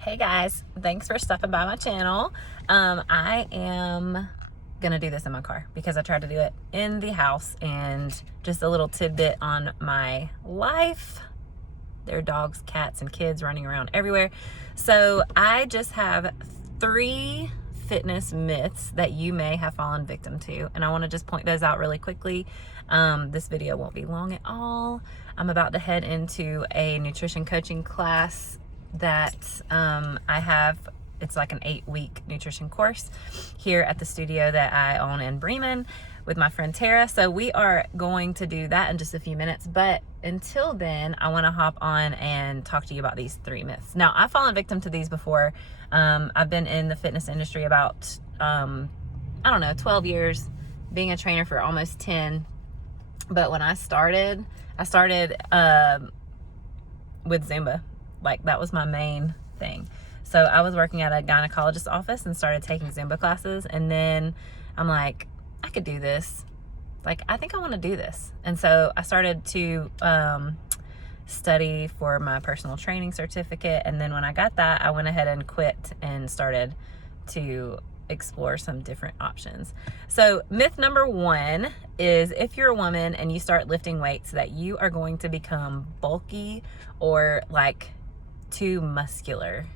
Hey guys, thanks for stopping by my channel. I am gonna do this in my car because I tried to do it in the house, and just a little tidbit on my life. There are dogs, cats, and kids running around everywhere. So I just have 3 fitness myths that you may have fallen victim to, and I want to just point those out really quickly. This video won't be long at all. I'm about to head into a nutrition coaching class that I have. It's like an 8-week nutrition course here at the studio that I own in Bremen with my friend Tara. So we are going to do that in just a few minutes. But until then, I want to hop on and talk to you about these 3 myths. Now, I've fallen victim to these before. I've been in the fitness industry about, 12 years, being a trainer for almost 10. But when I started with Zumba. Like, that was my main thing. So I was working at a gynecologist's office and started taking Zumba classes. And then I'm like, I could do this. Like, I think I want to do this. And so I started to study for my personal training certificate. And then when I got that, I went ahead and quit and started to explore some different options. So myth number 1 is, if you're a woman and you start lifting weights, that you are going to become bulky or like too muscular.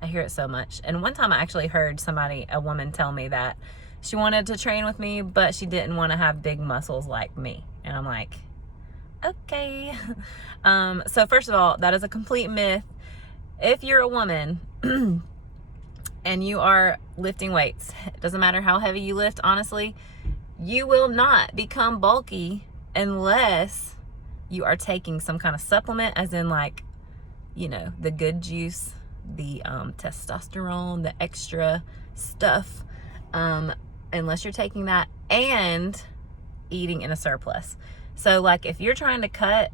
I hear it so much. And one time I actually heard a woman tell me that she wanted to train with me, but she didn't want to have big muscles like me. And I'm like, okay. So first of all, that is a complete myth. If you're a woman and you are lifting weights, it doesn't matter how heavy you lift, honestly, you will not become bulky unless you are taking some kind of supplement, as in, like, the good juice, the testosterone, the extra stuff, unless you're taking that and eating in a surplus. So, like, if you're trying to cut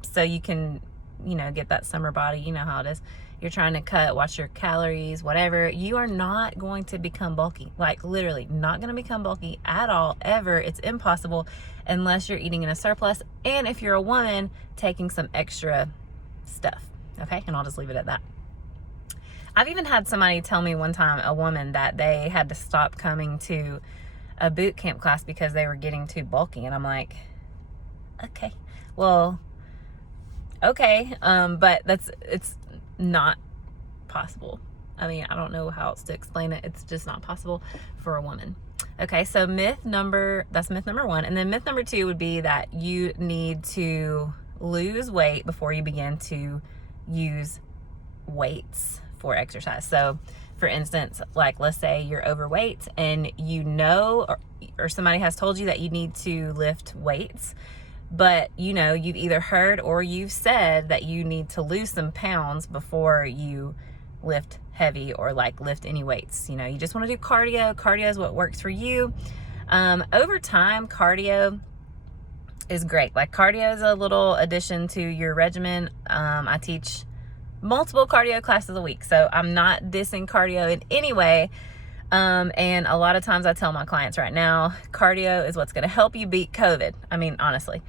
so you can, get that summer body, you know how it is. You're trying to cut, watch your calories, whatever. You are not going to become bulky. Like, literally not going to become bulky at all, ever. It's impossible unless you're eating in a surplus. And if you're a woman, taking some extra stuff. Okay? And I'll just leave it at that. I've even had somebody tell me one time, a woman, that they had to stop coming to a boot camp class because they were getting too bulky. And I'm like, okay, well, okay. But it's not possible. I mean, I don't know how else to explain it. It's just not possible for a woman. Okay, so that's myth number 1. And then myth number 2 would be that you need to lose weight before you begin to use weights for exercise. So for instance, like, let's say you're overweight and or somebody has told you that you need to lift weights, but you've either heard or you've said that you need to lose some pounds before you lift heavy or like lift any weights. You just want to do cardio. Cardio is what works for you. Over time, cardio is great. Like, cardio is a little addition to your regimen. I teach multiple cardio classes a week, so I'm not dissing cardio in any way. And a lot of times I tell my clients right now, cardio is what's going to help you beat COVID. I mean, honestly.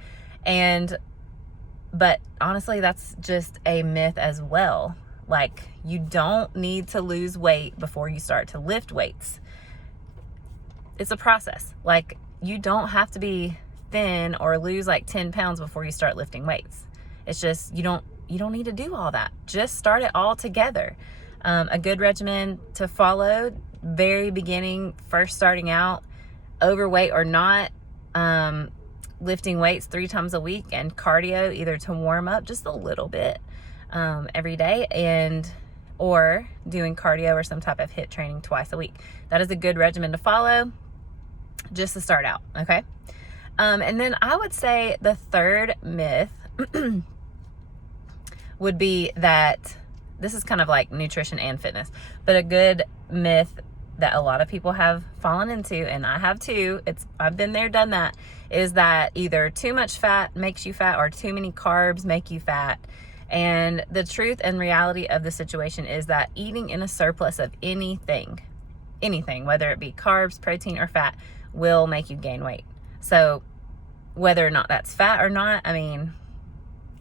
But honestly, that's just a myth as well. Like, you don't need to lose weight before you start to lift weights. It's a process. Like, you don't have to be thin or lose like 10 pounds before you start lifting weights. It's just, you don't need to do all that. Just start it all together. A good regimen to follow, very beginning, first starting out, overweight or not, lifting weights 3 times a week, and cardio either to warm up just a little bit every day, or doing cardio or some type of HIIT training twice a week. That is a good regimen to follow just to start out. Okay. And then I would say the 3rd myth would be that, this is kind of like nutrition and fitness, but a good myth that a lot of people have fallen into, and I have too, I've been there, done that, is that either too much fat makes you fat or too many carbs make you fat. And the truth and reality of the situation is that eating in a surplus of anything, whether it be carbs, protein, or fat, will make you gain weight. So whether or not that's fat or not, I mean,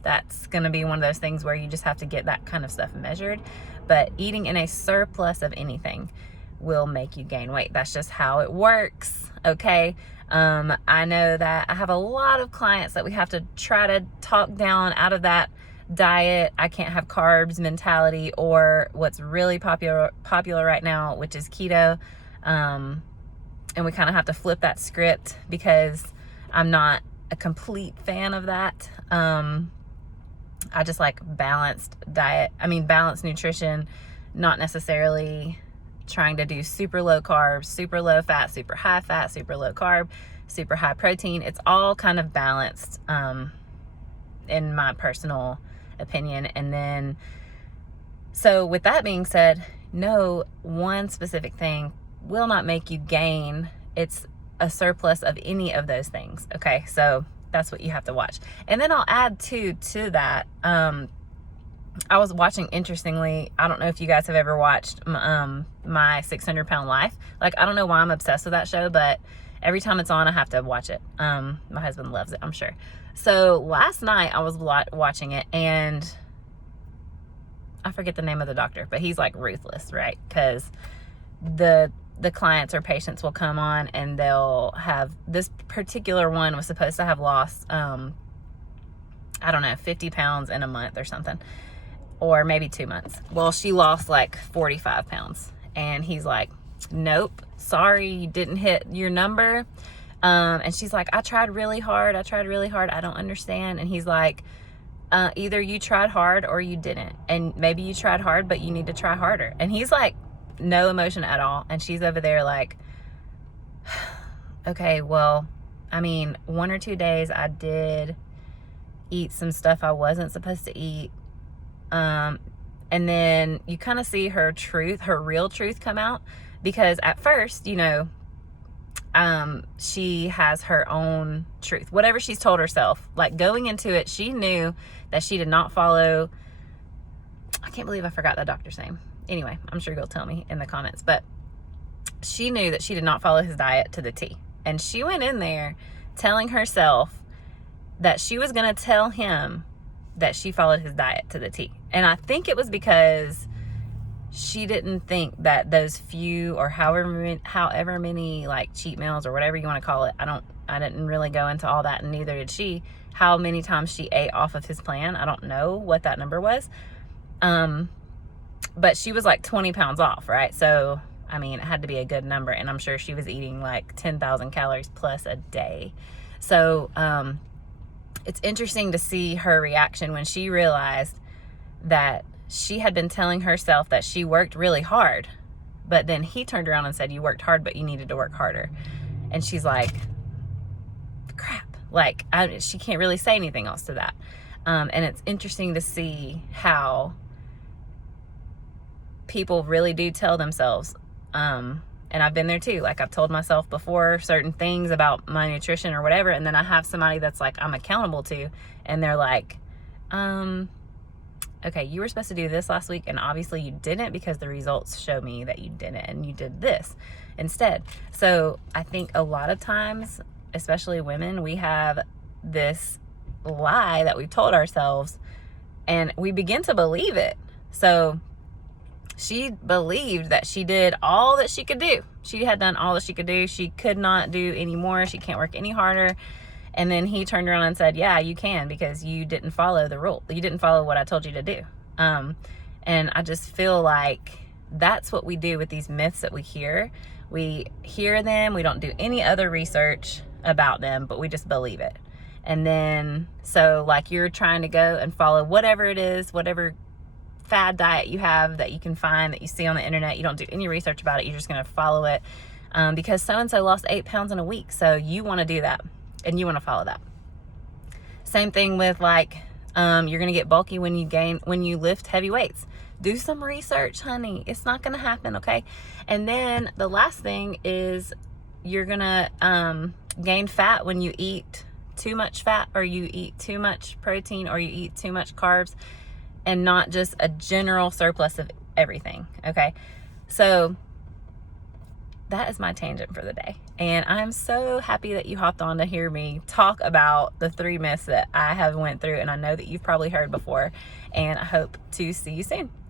that's going to be one of those things where you just have to get that kind of stuff measured. But eating in a surplus of anything will make you gain weight. That's just how it works, okay? I know that I have a lot of clients that we have to try to talk down out of that diet, I can't have carbs mentality, or what's really popular right now, which is keto. And we kind of have to flip that script because I'm not a complete fan of that. I just like balanced diet. I mean, balanced nutrition, not necessarily trying to do super low carbs, super low fat, super high fat, super low carb, super high protein. It's all kind of balanced, in my personal opinion. And then, so with that being said, no one specific thing will not make you gain. It's a surplus of any of those things. Okay. So that's what you have to watch. And then I'll add to that. I was watching, interestingly, I don't know if you guys have ever watched My 600 Pound Life. Like, I don't know why I'm obsessed with that show, but every time it's on, I have to watch it. My husband loves it, I'm sure. So last night I was watching it, and I forget the name of the doctor, but he's like ruthless, right? Because the clients or patients will come on and they'll have, this particular one was supposed to have lost, I don't know, 50 pounds in a month or something, or maybe 2 months. Well, she lost like 45 pounds. And he's like, nope, sorry, you didn't hit your number. And she's like, I tried really hard. I don't understand. And he's like, either you tried hard or you didn't. And maybe you tried hard, but you need to try harder. And he's like, no emotion at all. And she's over there like, okay, well, I mean, 1 or 2 days I did eat some stuff I wasn't supposed to eat. And then you kind of see her real truth come out, because at first, you know, she has her own truth, whatever she's told herself. Like, going into it, she knew that she did not follow, I can't believe I forgot that doctor's name. Anyway, I'm sure you'll tell me in the comments, but she knew that she did not follow his diet to the T. And she went in there telling herself that she was going to tell him that she followed his diet to the T. And I think it was because she didn't think that those few, or however many like cheat meals or whatever you want to call it, I didn't really go into all that, and neither did she, how many times she ate off of his plan. I don't know what that number was. But she was like 20 pounds off, right? So, I mean, it had to be a good number, and I'm sure she was eating like 10,000 calories plus a day. So, it's interesting to see her reaction when she realized that she had been telling herself that she worked really hard, but then he turned around and said, you worked hard, but you needed to work harder. And she's like, crap. Like, she can't really say anything else to that. And it's interesting to see how people really do tell themselves, and I've been there too. Like, I've told myself before certain things about my nutrition or whatever, and then I have somebody that's like I'm accountable to, and they're like, okay, you were supposed to do this last week, and obviously you didn't, because the results show me that you didn't, and you did this instead. So I think a lot of times, especially women, we have this lie that we've told ourselves, and we begin to believe it. So she believed that she did all that she could do. She had done all that she could do. She could not do any more. She can't work any harder. And then he turned around and said, yeah, you can, because you didn't follow the rule. You didn't follow what I told you to do. And I just feel like that's what we do with these myths that we hear. We hear them. We don't do any other research about them, but we just believe it. And then, so like, you're trying to go and follow whatever it is, whatever fad diet you have that you can find, that you see on the internet. You don't do any research about it. You're just going to follow it because so-and-so lost 8 pounds in a week. So you want to do that, and you want to follow that. Same thing with like, you're going to get bulky when you lift heavy weights. Do some research, honey. It's not going to happen. Okay. And then the last thing is, you're going to gain fat when you eat too much fat, or you eat too much protein, or you eat too much carbs, and not just a general surplus of everything. Okay. So that is my tangent for the day. And I'm so happy that you hopped on to hear me talk about the 3 myths that I have went through and I know that you've probably heard before. And I hope to see you soon.